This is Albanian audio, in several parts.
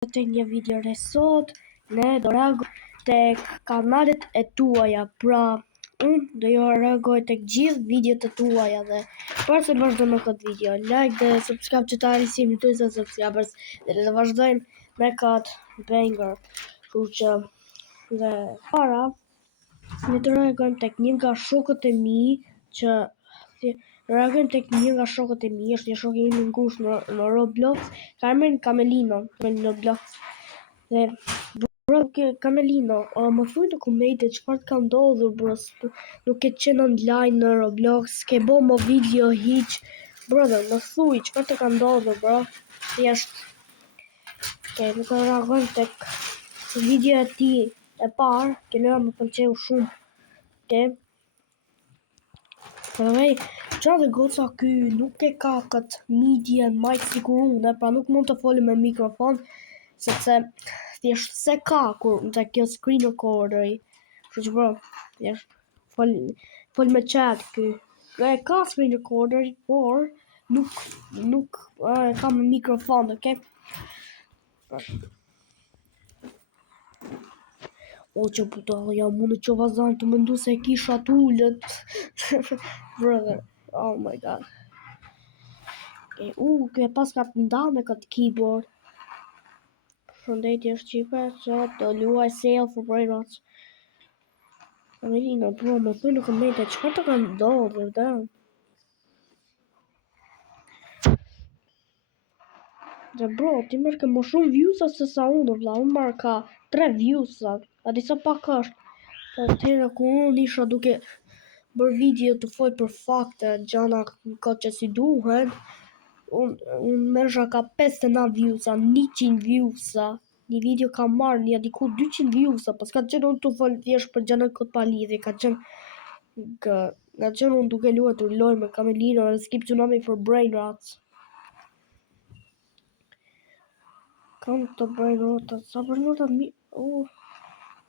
Të një video sot ne do reagojmë tek kanalet e tuaja, pra unë do ju reagoj tek gjithë videot e tuaja dhe para se vazhdojmë me këtë video, like dhe subscribe që ta arrisim 20 subscribers dhe le të vazhdojmë me këtë banger. Kështu që dhe para ne të reagojmë tek një nga shokët e mi që reagojmë tek një nga shokët e mi, është një shok i im i ngushtë në Roblox, Carmen Camelino në Roblox. Dhe bro, Camelino, më thuaj në komente çfarë ka ndodhur, bro, nuk e qenë online në Roblox, ke bo më video hiq, brother, më thuaj çfarë të ka ndodhur, bro, thjesht. Ne të reagojmë tek video e tij e parë, që më pëlqeu shumë, Përvej, qa dhe goca ky nuk e ka këtë media mic sikur unë, pra nuk mund të foli me mikrofon, sepse thjesht se ka kur të kjo screen recorderi. Kështu që bro, thjesht fol me chat ky. E ka screen recorderi, por nuk ka me mikrofon, okay? O që puta, jam unë që vazan të mëndu se kisha t'ullët. Brother, oh my god. Kjo e pas ka të nda me këtë keyboard. Shëndetje Shqipe, që të luaj self for brainrots. Amelino, bro, më thuj në komente, qëka të ka ndodhur, da? Dhe bro, ti mërë ke më shumë views se sa unë, vla, unë marrë ka 3 views, a disa pak është. Po të tjere ku unë isha duke bërë video të foj për fakte, gjana ka që si duhen, unë mërësha ka 59 views, 100 views, një video ka marrë një diku 200 views, pas ka qenë unë të fol thjesht për gjana këtë pa lidhje, ka qenë unë duke luajtur loj me Camelino dhe skip tsunami for brainrots. Kam të brainrotat, sa brainrotat mi...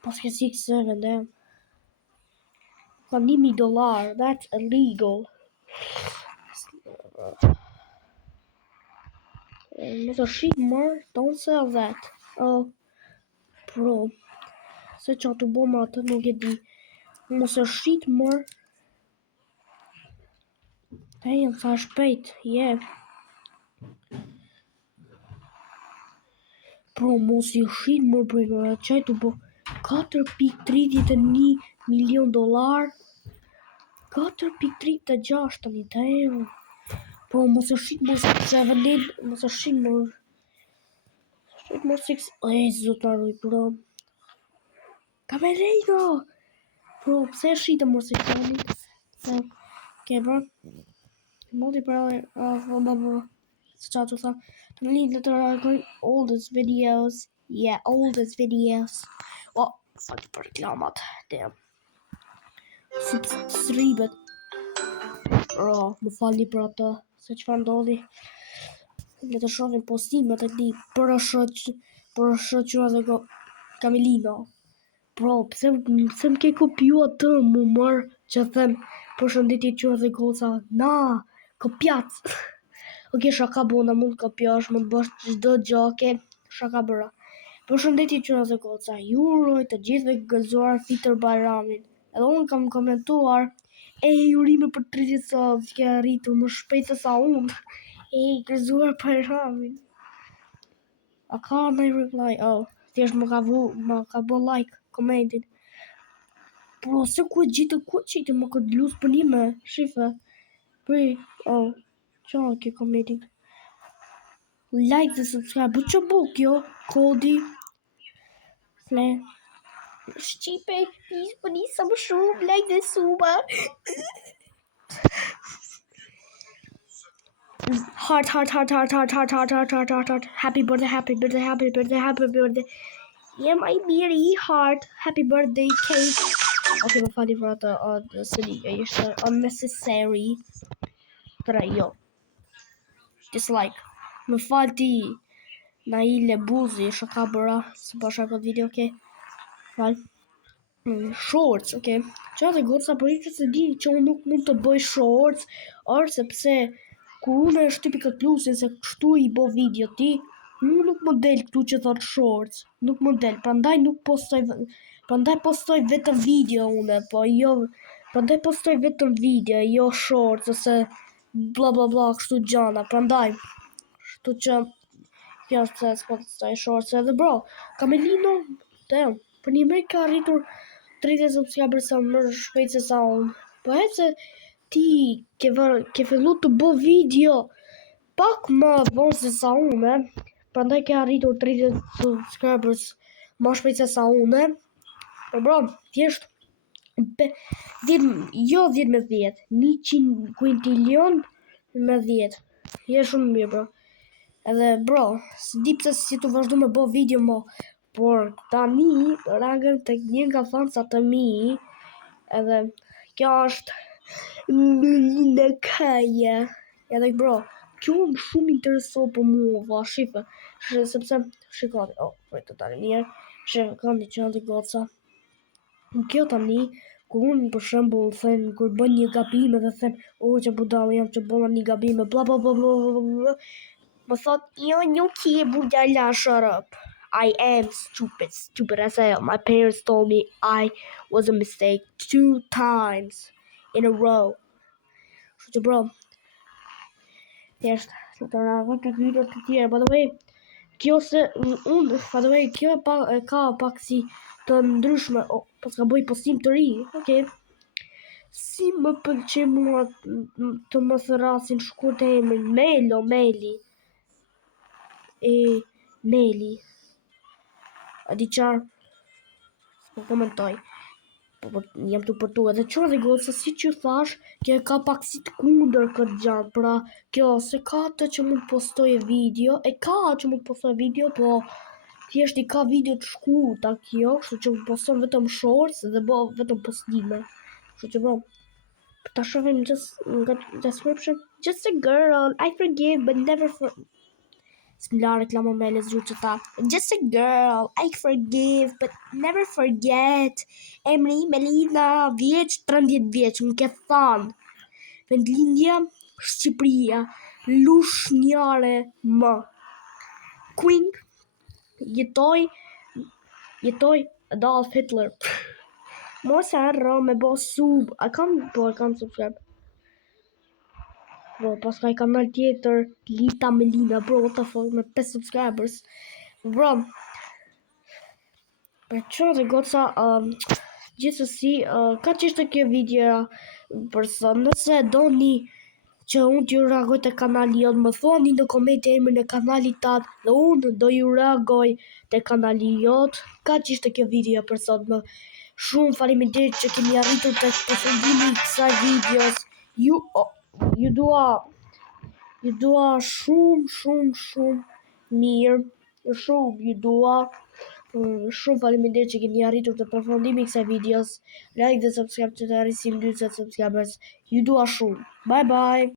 pas ke 6-7, damn. Ka $1,000, that's illegal. Mos e shit more, don't sell that. Oh, bro, se qa të bo ma atë nuk e di. Mos e shit more. Damn, sa shpejt, yeah. Bro, mos i shit more, bro, qaj të bo $4.31 milion. 4.36 tani, damn. Bro, mos e shit more 7, mos e shit more. Shit more 6, zotaruj, bro. Camelino! Bro, pse e shite more 6? Okay, bro. Multiplayer, qa të tha. Të link të reagoj oldest videos. Yeah, oldest videos. Oh, fuck për reklamat, damn. Subscribet. Bro, më falni për atë, se çfarë ndodhi. Le të shohim postimet e tij për shoqëra dhe Camelino. Bro, pse më ke kopju atë, më marr që them përshëndetje qura dhe goca. Na, kopjac. Ok, shaka bona, mund kopjosh, mund bësh çdo gjë, okay? Shaka bëra. Përshëndetje qura dhe goca. Ju uroj të gjithëve gëzuar Fitër Bajramin. Edhe unë kam komentuar, urime për 30 subs, ke arritur më shpejt se sa unë. Gëzuar Bajramin. A ka ndaj reply? Oh, thjesht më ka bo like komentin. Bro, se ku e gjitë më këtë luz për një me, shife. Oh, qa ke komentin? Like dhe subscribe, bu që bu kjo, kodi. Shqipe, please, për një sa më shumë, like dhe suba. Heart. Happy birthday. Yeah, my dearie, heart. Happy birthday, cake. Okay, më fali për atë sëri, ishte unnecessary. Tëra, jo. Dislike. Më fal ti, Naile Buzi, shaka bëra, së bësha këtë video, okay? Fal. Shorts, okay? Qa dhe goca për i që se di që unë nuk mund të bëj shorts, orë sepse kur unë e shtypi këtë plusin se kështu i bo video ti, Mu nuk më del këtu që thot shorts, nuk më del, prandaj nuk postoj, prandaj postoj vetëm video une, po jo, prandaj postoj vetëm video, jo shorts ose bla bla bla kështu gjana, prandaj, kështu që kjo është se s'po postoj shorts edhe bro, Kamelino, për një mërë ka arritur 30 subscribers sa më shpejt se sa unë, po e se ti ke fillu të bo video pak më vonë se sa unë, prandaj ke arritur 30 subscribers më shpejt se sa unë, po bro, thjesht jo 10 me 10, 100 quintilion me 10, je shumë mirë bro. Edhe bro, s'di pse si të vazhdu me bo video mo, por tani ragën të një nga fansa të mi, edhe kjo është në kaja, edhe bro, kjo më shumë intereso për mua, va, shife, sepse, shikoni, të tani njerë, shikoni që në të goca, kjo tani, ku unë për shembull them, kur bën një gabim edhe them, që budalla jam që bëna një gabim, bla bla bla bla bla bla, më thot, jo, nuk je budalla, shut up. I am stupid as hell. My parents told me I was a mistake 2 times in a row. Kështu që bro, thjesht, të rragën të video të tjera, by the way, kjo se unë, by the way, kjo ka pak si të ndryshme, po s'ka bëj postim të ri, okay. Si më pëlqej mua të më thrasin shkurt e emrin Meli. Meli. A di qarë? Po komentoj. Po jam të përtu edhe qërë dhe gotë, si që thash, kjo ka pak si të kundër këtë gjanë, pra kjo se ka të që mund postoj video, po thjesht I ka video të shkurta kjo, kështu që poston vetëm shorts dhe bo vetëm postime. Kështu që bro, ta shohim description. Just a girl, I forgive but never S'mla reklamo me lezur që tha Just a girl, I forgive but never forget. Emri Melina, 13 vjeç, më ke thanë. Vendlindja Shqipëria, Lushnjare më. Queen, jetoj Adolf Hitler. Mos harro me bo sub. A kam subscribe. Bro, pas ka I kanal tjetër, Lita Melina, bro, what the fuck, me 5 subscribers. Bro, për që dhe goca, gjithsesi, ka qishtë kjo video për sot, nëse do një që unë t'ju reagoj të kanali jot, më thoni në komente emrin e kanali tat, dhe unë do ju reagoj të kanali jot. Ka qishtë kjo video për sot, më shumë faleminderit që keni arritur të përfundimi I kësaj videos. Ju dua shumë mirë, ju dua shumë faleminderit që keni arritur të përfundimi I kësaj videos. Like dhe subscribe që të arrisim 20 subscribers. Ju dua shumë. Bye bye.